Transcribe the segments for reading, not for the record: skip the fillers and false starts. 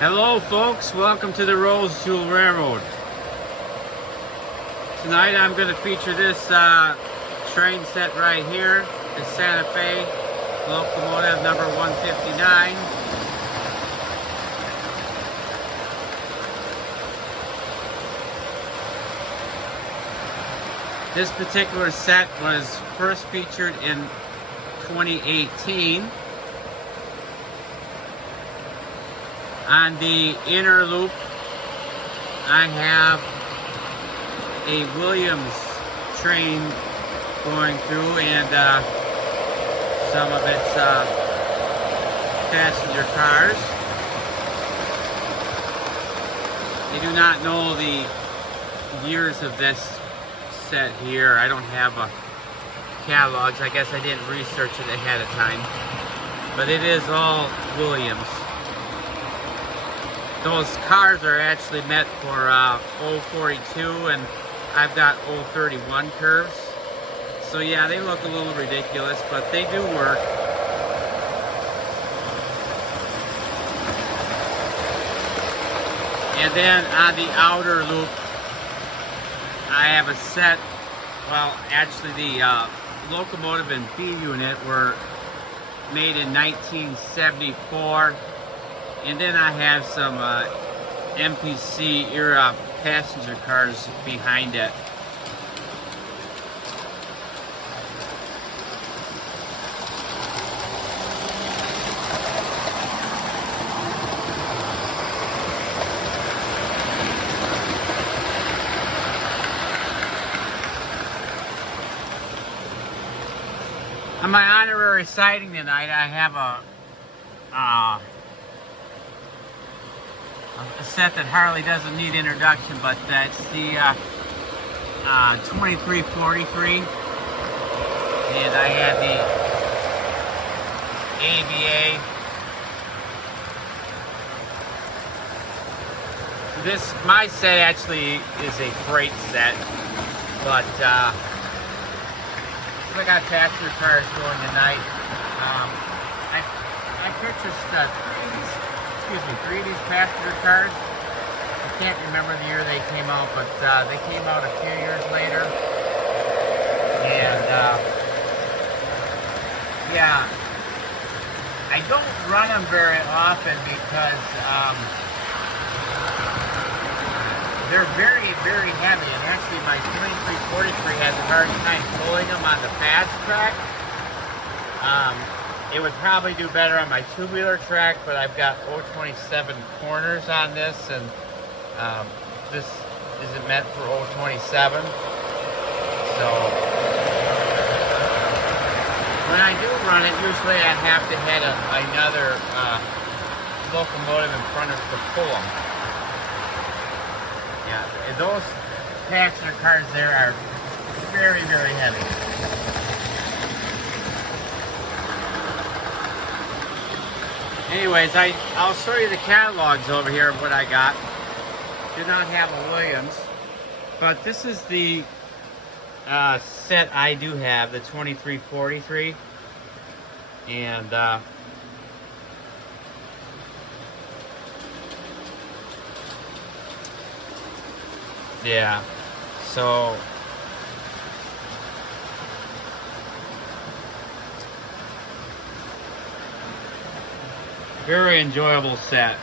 Hello folks, welcome to the Rose Jewel Railroad. Tonight I'm going to feature this train set right here, the Santa Fe locomotive number 159. This particular set was first featured in 2018. On the inner loop, I have a Williams train going through, and some of its passenger cars. I do not know the years of this set here. I don't have catalogs. I guess I didn't research it ahead of time, but it is all Williams. Those cars are actually meant for 042, and I've got 031 curves. So yeah, they look a little ridiculous, but they do work. And then on the outer loop, I have a set, well, actually the locomotive and B unit were made in 1974. And then I have some MPC era passenger cars behind it. On my honorary sighting tonight, I have a set that hardly doesn't need introduction, but that's the 2343, and I had the ABA. My set actually is a freight set, but I got passenger cars going tonight. I purchased three of these passenger cars. I can't remember the year they came out, but they came out a few years later. And yeah, I don't run them very often because they're very, very heavy. And actually my 2343 has a hard time pulling them on the fast track. It would probably do better on my two-wheeler track, but I've got 027 corners on this, and this isn't meant for 027. So when I do run it, usually I have to head another locomotive in front of to pull them. Yeah, and those passenger cars there are very, very heavy. Anyways, I'll show you the catalogs over here of what I got. Do not have a Williams, but this is the set I do have, the 2343, and yeah, so very enjoyable set.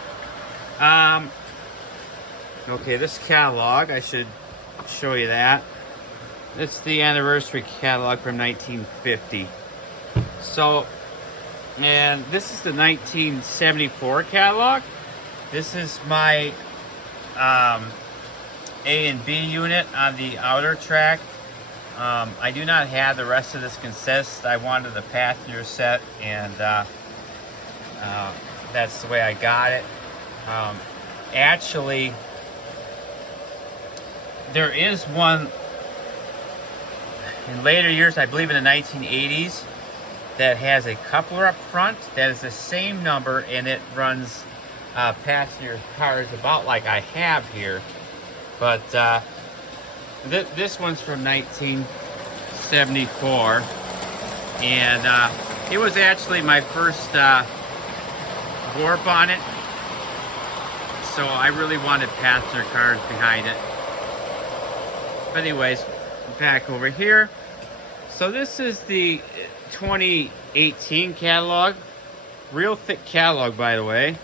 Okay, this catalog, I should show you that. It's the anniversary catalog from 1950. So, and this is the 1974 catalog. This is my A and B unit on the outer track. I do not have the rest of this consist. I wanted the passenger set, and that's the way I got it. Actually, there is one in later years, I believe in the 1980s, that has a coupler up front that is the same number, and it runs passenger cars about like I have here. But this one's from 1974, and it was actually my first warp on it. so I really wanted passenger cars behind it. But anyways, back over here. So this is the 2018 catalog. Real thick catalog, by the way.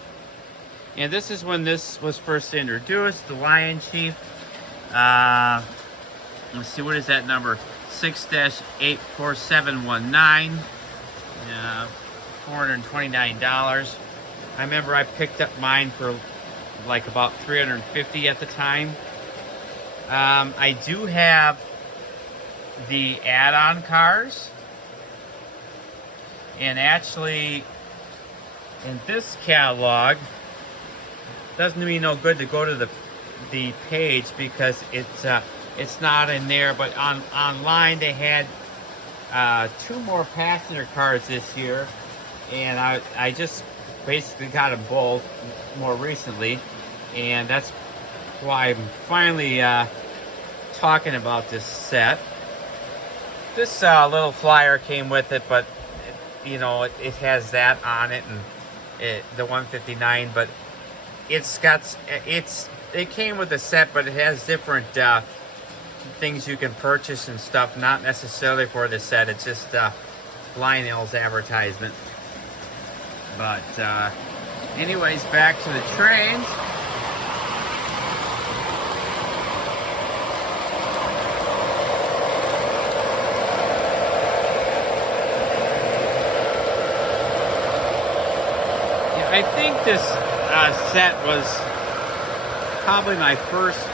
And this is when this was first introduced, the Lion Chief. Let's see, what is that number? 6-84719. $429. I remember I picked up mine for like about $350 at the time. I do have the add-on cars. And actually, in this catalog, doesn't do me no good to go to the page because it's not in there. But online they had 2 more passenger cars this year, and I just basically got them both more recently, and that's why I'm finally talking about this set. This little flyer came with it, but you know, it has that on it, and the 159, but it came with a set, but it has different things you can purchase and stuff, not necessarily for the set. It's just Lionel's advertisement. But anyways, back to the trains. I think this set was probably my first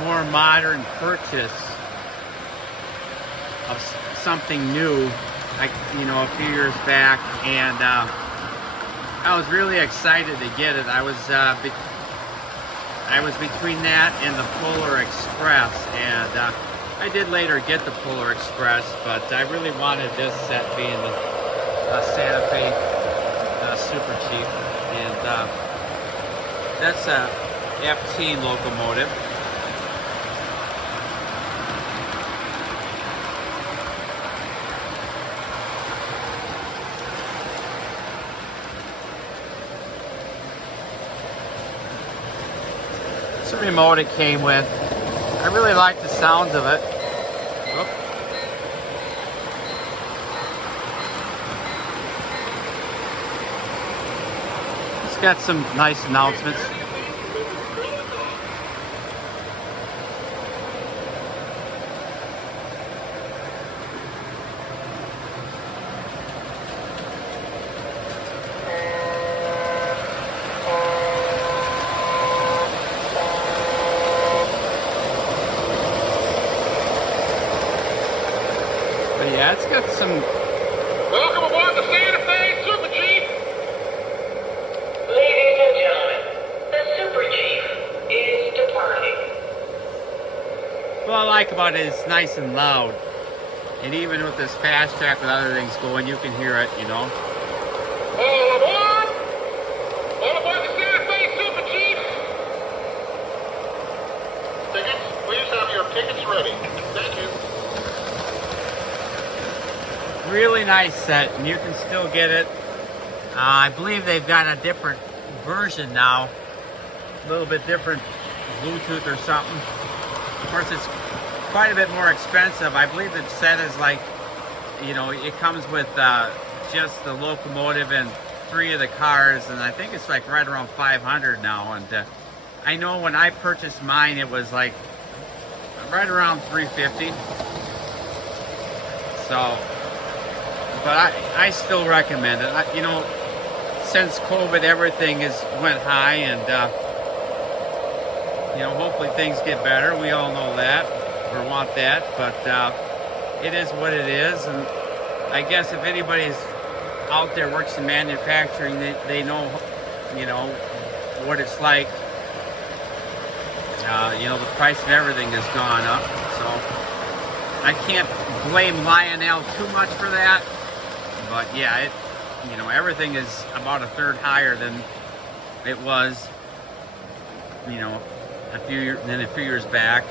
more modern purchase of something new, like, you know, a few years back, and I was really excited to get it. I was between that and the Polar Express, and I did later get the Polar Express, but I really wanted this set, being the Santa Fe Super Chief, and that's a F-18 locomotive. It's a remote it came with. I really like the sounds of it. Oop. It's got some nice announcements. But yeah, it's got some. Welcome aboard the Santa Fe Super Chief. Ladies and gentlemen, the Super Chief is departing. What I like about it is it's nice and loud. And even with this fast track with other things going, you can hear it, you know. All aboard! All aboard the Santa Fe Super Chief. Tickets, please have your tickets ready. Thank you. Really nice set, and you can still get it. I believe they've got a different version now, a little bit different Bluetooth or something. Of course, it's quite a bit more expensive. I believe the set is like, you know, it comes with just the locomotive and 3 of the cars, and I think it's like right around $500 now. And I know when I purchased mine, it was like right around $350. So. But I still recommend it. You know, since COVID, everything went high, and you know, hopefully things get better. We all know that, or want that. But it is what it is, and I guess if anybody's out there works in manufacturing, they know, you know, what it's like. You know, the price of everything has gone up, so I can't blame Lionel too much for that. But yeah, you know, everything is about a third higher than it was, you know, a few years back.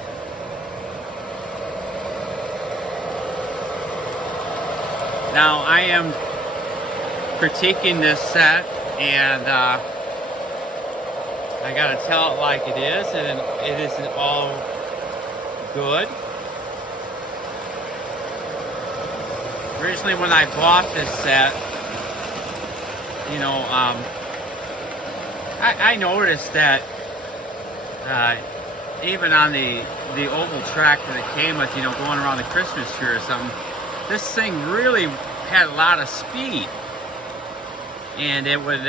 Now I am critiquing this set, and I gotta tell it like it is, and it isn't all good. Originally, when I bought this set, you know, I noticed that even on the oval track that it came with, you know, going around the Christmas tree or something, this thing really had a lot of speed, and it would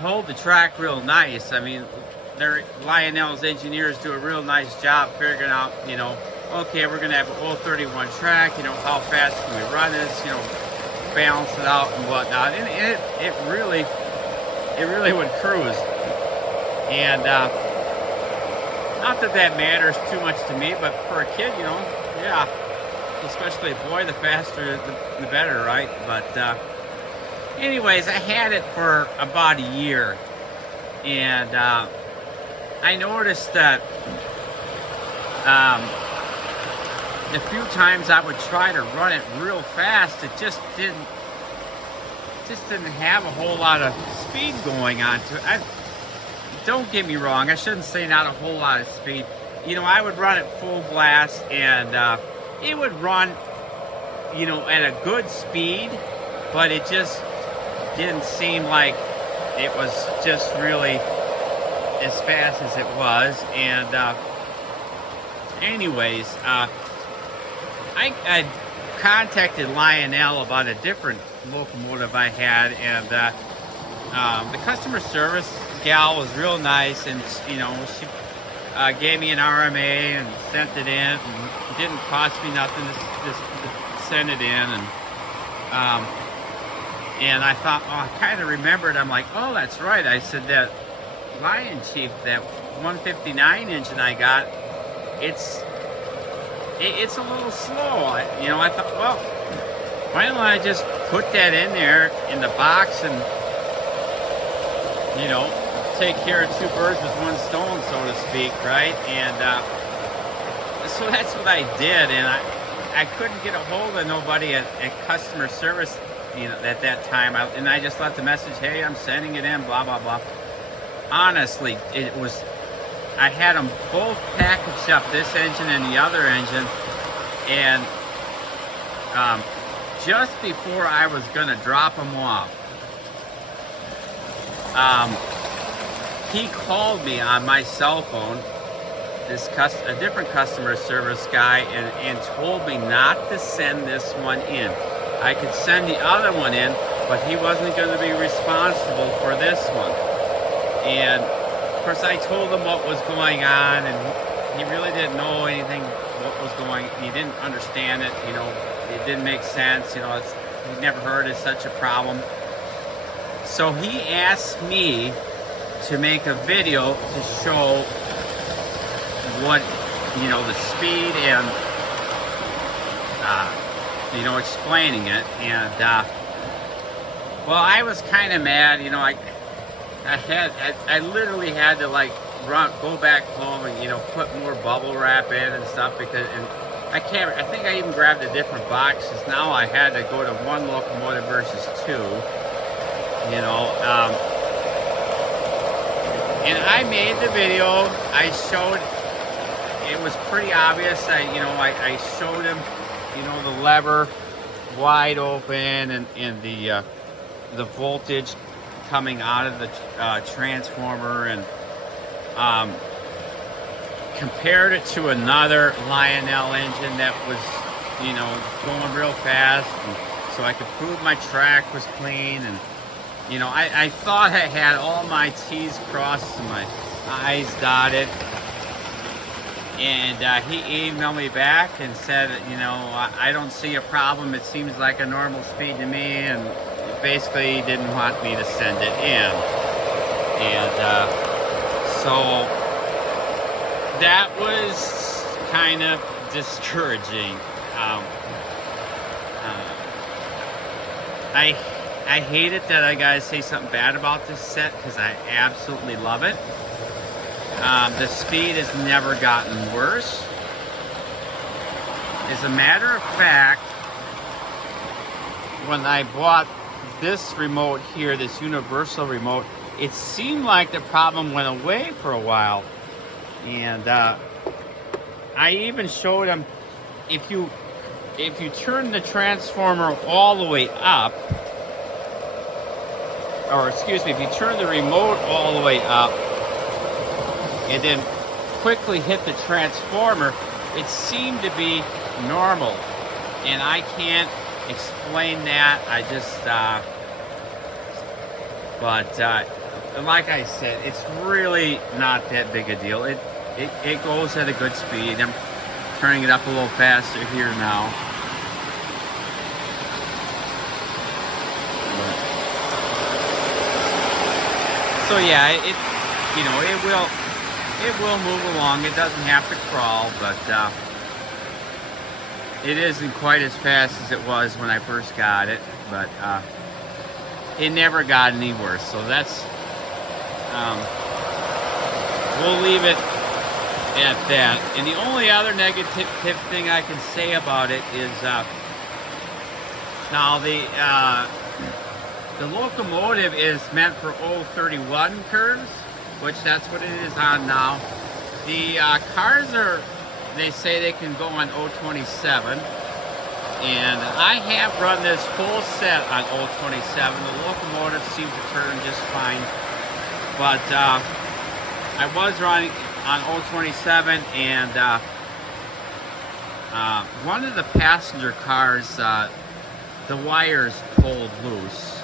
hold the track real nice. I mean, Lionel's engineers do a real nice job figuring out, you know, okay, we're gonna have an 031 track, you know, how fast can we run this, you know, balance it out and whatnot, and it really would cruise. And not that that matters too much to me, but for a kid, you know, yeah, especially a boy, the faster the better, right? But anyways, I had it for about a year, and I noticed that the few times I would try to run it real fast, it just didn't have a whole lot of speed going on to it. Don't get me wrong, I shouldn't say not a whole lot of speed. You know, I would run it full blast, and it would run, you know, at a good speed, but it just didn't seem like it was just really as fast as it was. And anyways, I contacted Lionel about a different locomotive I had, and the customer service gal was real nice, and you know, she gave me an RMA and sent it in, and it didn't cost me nothing to send it in, and I thought, oh, I kind of remembered. I'm like, oh, that's right. I said that Lion Chief, that 159 engine I got, it's a little slow. You know, I thought, well, why don't I just put that in there in the box and, you know, take care of two birds with one stone, so to speak, right? And so that's what I did, and I couldn't get a hold of nobody at customer service, you know, at that time, and I just left the message, hey, I'm sending it in, blah, blah, blah. Honestly, I had them both packaged up, this engine and the other engine, and just before I was going to drop them off, he called me on my cell phone, a different customer service guy, and told me not to send this one in. I could send the other one in, but he wasn't going to be responsible for this one. And of course, I told him what was going on, and he really didn't know anything what was going. He didn't understand it. You know, it didn't make sense. You know, he'd never heard of such a problem. So he asked me to make a video to show what, you know, the speed and you know, explaining it. And well, I was kind of mad. You know, I literally had to like go back home and, you know, put more bubble wrap in and stuff, because, and I think I even grabbed a different box, because now I had to go to one locomotive versus two, you know. And I made the video. I showed, it was pretty obvious. I showed him, you know, the lever wide open, and the voltage coming out of the transformer, and compared it to another Lionel engine that was, you know, going real fast, and so I could prove my track was clean. And you know, I thought I had all my T's crossed and my I's dotted. And he emailed me back and said, you know, I don't see a problem. It seems like a normal speed to me. And basically, he didn't want me to send it in. And so that was kind of discouraging. I hate it that I gotta say something bad about this set, because I absolutely love it. The speed has never gotten worse. As a matter of fact, when I bought this remote here, this universal remote, it seemed like the problem went away for a while. And I even showed him if you turn the transformer all the way up, or excuse me, if you turn the remote all the way up and then quickly hit the transformer, it seemed to be normal. And I can't explain that. I just, but like I said, it's really not that big a deal. It goes at a good speed. I'm turning it up a little faster here now. So yeah, it will move along. It doesn't have to crawl, but it isn't quite as fast as it was when I first got it. But it never got any worse. So that's we'll leave it at that. And the only other negative thing I can say about it is now the locomotive is meant for 031 curves, which that's what it is on now. The cars they say they can go on 027, and I have run this full set on 027. The locomotive seems to turn just fine, but I was running on 027, and one of the passenger cars, the wires pulled loose.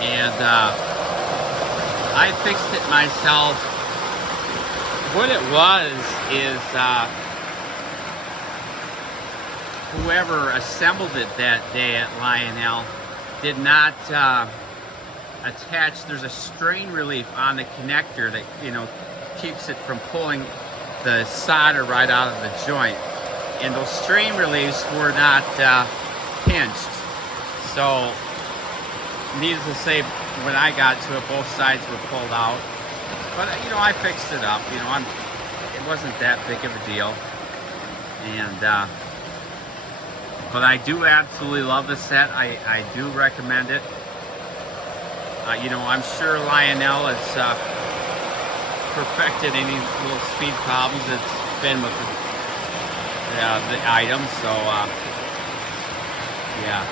And I fixed it myself. What it was is whoever assembled it that day at Lionel did not attach. There's a strain relief on the connector that keeps it from pulling the solder right out of the joint, and those strain reliefs were not pinched. So needless to say, when I got to it, both sides were pulled out. But I fixed it up. It wasn't that big of a deal. And but I do absolutely love the set. I do recommend it. I'm sure Lionel has perfected any little speed problems it's been with the item. So yeah.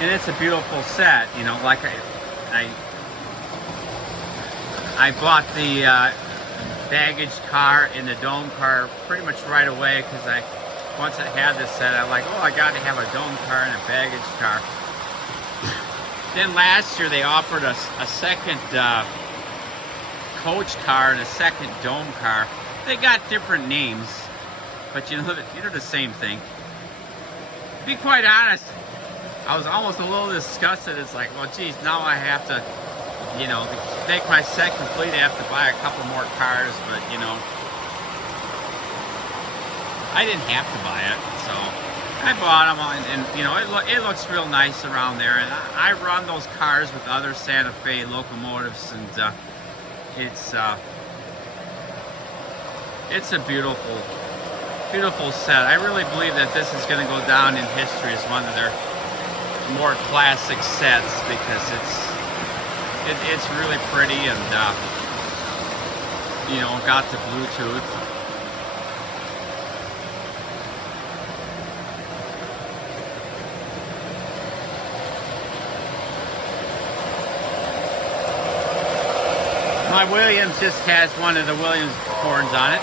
And it's a beautiful set, like I bought the baggage car and the dome car pretty much right away, because once I had this set, I'm like, oh, I got to have a dome car and a baggage car. Then last year they offered us a second coach car and a second dome car. They got different names, but they're the same thing. To be quite honest, I was almost a little disgusted. It's like, well, geez, now I have to, to make my set complete, I have to buy a couple more cars. But, I didn't have to buy it. So I bought them, and it looks real nice around there. And I run those cars with other Santa Fe locomotives, and it's a beautiful, beautiful set. I really believe that this is going to go down in history as one of their more classic sets, because it's really pretty, and got the Bluetooth. My Williams just has one of the Williams horns on it.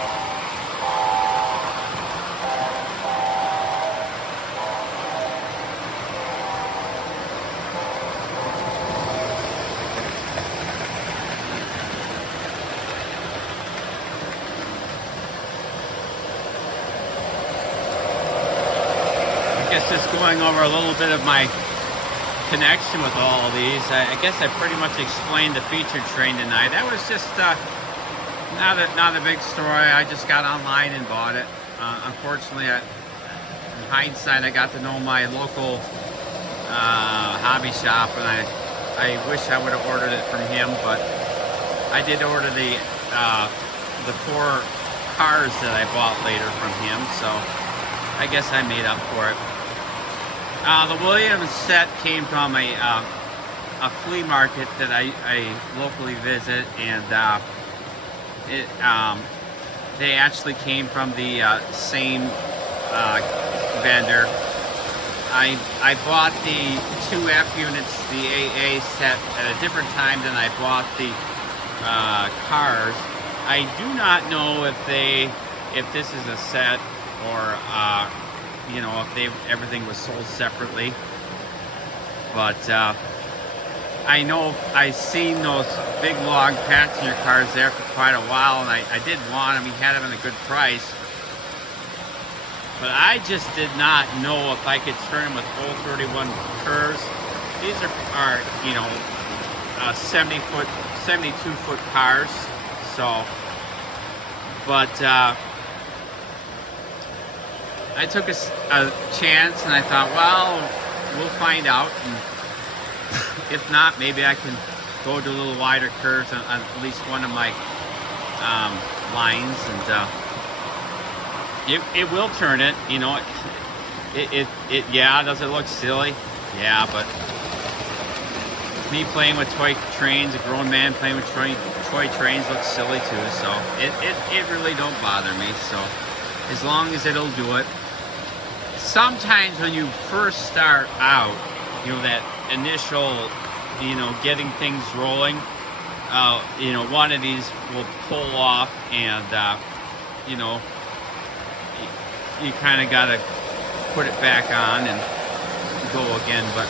Just going over a little bit of my connection with all of these. I guess I pretty much explained the feature train tonight. That was just not a big story. I just got online and bought it. Unfortunately, in hindsight, I got to know my local hobby shop, and I wish I would have ordered it from him, but I did order the 4 cars that I bought later from him, so I guess I made up for it. The Williams set came from a flea market that I locally visit, and they actually came from the same vendor. I bought the 2F units, the AA set, at a different time than I bought the cars. I do not know if this is a set or you know, if everything was sold separately. But I know I've seen those big log passenger cars there for quite a while, and I did want them. He had them at a good price. But I just did not know if I could turn them with 031 curves. These are you know, 72-foot cars. So, but I took a chance, and I thought, well, we'll find out. And if not, maybe I can go to a little wider curves on at least one of my lines, and it will turn it. You know, it yeah. Does it look silly? Yeah, but me playing with toy trains, a grown man playing with toy trains looks silly too. So it really don't bother me. So as long as it'll do it. Sometimes when you first start out, you know, that initial, you know, getting things rolling, you know, one of these will pull off, and you know, you kind of got to put it back on and go again, but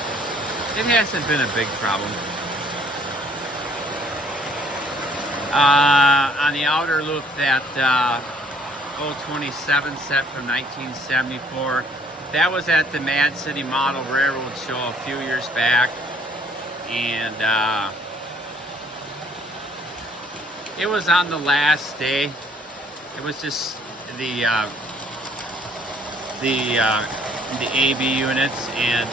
it hasn't been a big problem. On the outer loop, that 027 set from 1974, that was at the Mad City Model Railroad Show a few years back, and it was on the last day. It was just the AB units, and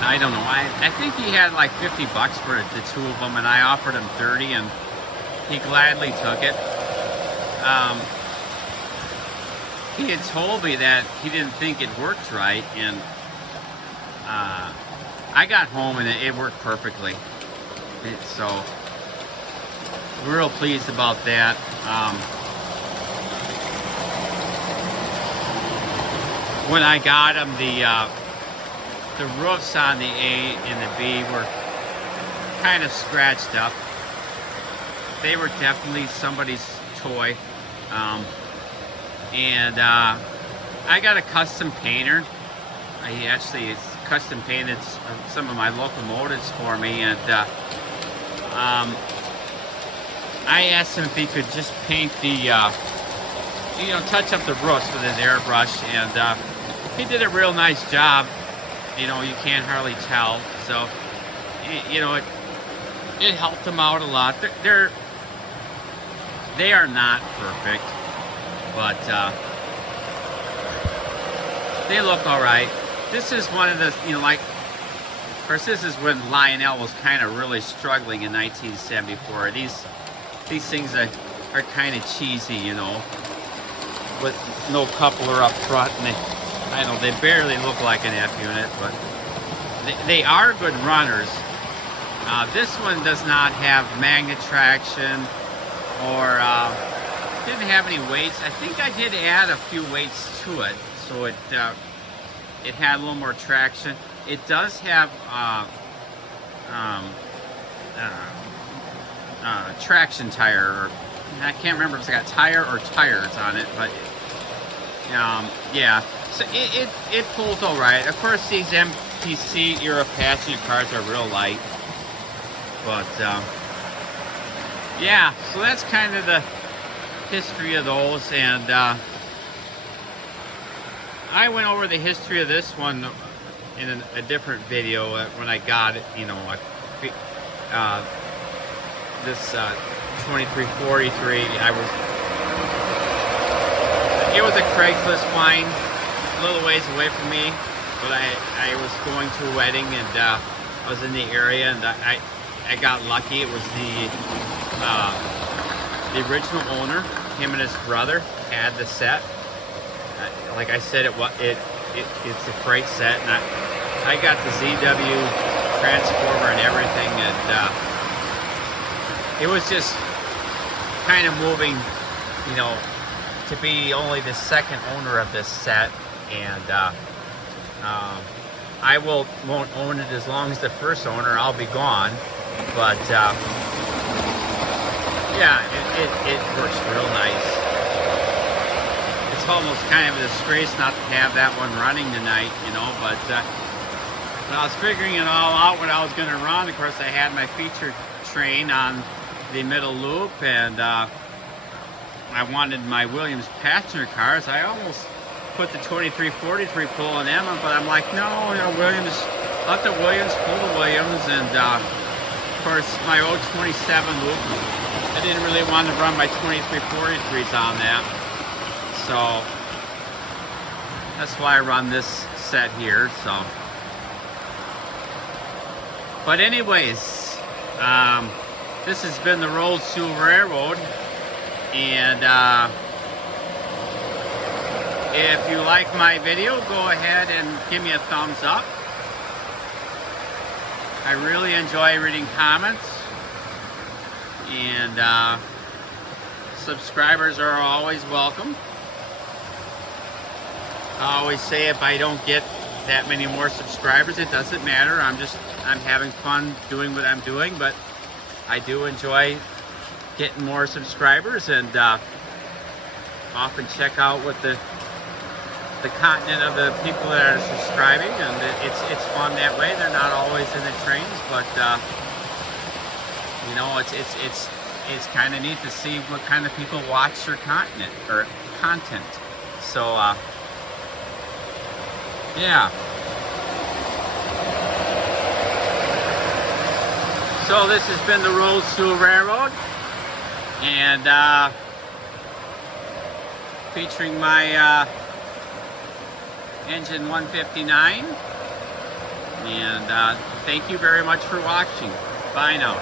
I don't know. I think he had like $50 for the two of them, and I offered him 30, and he gladly took it. He had told me that he didn't think it worked right, and I got home and it worked perfectly. So real pleased about that. When I got him, the roofs on the A and the B were kind of scratched up. They were definitely somebody's toy. And I got a custom painter. He actually custom painted some of my locomotives for me, and I asked him if he could just paint the, you know, touch up the roofs with his airbrush, and he did a real nice job. You know, you can't hardly tell. So, you know, it helped them out a lot. They are not perfect, but they look all right. This is one of the, you know, like, of course, this is when Lionel was kind of really struggling in 1974. These things are kind of cheesy, you know, with no coupler up front, and I don't know, they barely look like an F unit, but they are good runners. This one does not have magnet traction, or didn't have any weights. I think I did add a few weights to it, so it had a little more traction. It does have traction tire, or I can't remember if it's got tire or tires on it, but yeah. So it pulls all right. Of course, these MPC era passenger cars are real light, but yeah. So that's kind of the history of those, and I went over the history of this one in a different video when I got it. You know, this 2343. It was a Craigslist find, a little ways away from me, but I was going to a wedding, and I was in the area, and I got lucky. It was the original owner. Him and his brother had the set, like I said, it's a freight set, and I got the ZW transformer and everything, and it was just kind of moving, you know, to be only the second owner of this set, and I won't own it as long as the first owner. I'll be gone, but yeah, it works real nice. It's almost kind of a disgrace not to have that one running tonight, you know, but when I was figuring it all out what I was going to run, of course I had my feature train on the middle loop, and I wanted my Williams passenger cars. I almost put the 2343 pull in them, but I'm like, no, you know, Williams, let the Williams pull the Williams, and of course my old 27 loop, I didn't really want to run my 2343s on that, so that's why I run this set here. So, but anyways, this has been the Road to Railroad, and if you like my video, go ahead and give me a thumbs up. I really enjoy reading comments, and subscribers are always welcome. I always say if I don't get that many more subscribers, it doesn't matter. I'm having fun doing what I'm doing, but I do enjoy getting more subscribers, and often check out what the continent of the people that are subscribing, and it's fun that way. They're not always in the trains, but you know, it's kind of neat to see what kind of people watch your content. So yeah. So this has been the Road to Railroad, and featuring my engine 159, and thank you very much for watching. Bye now.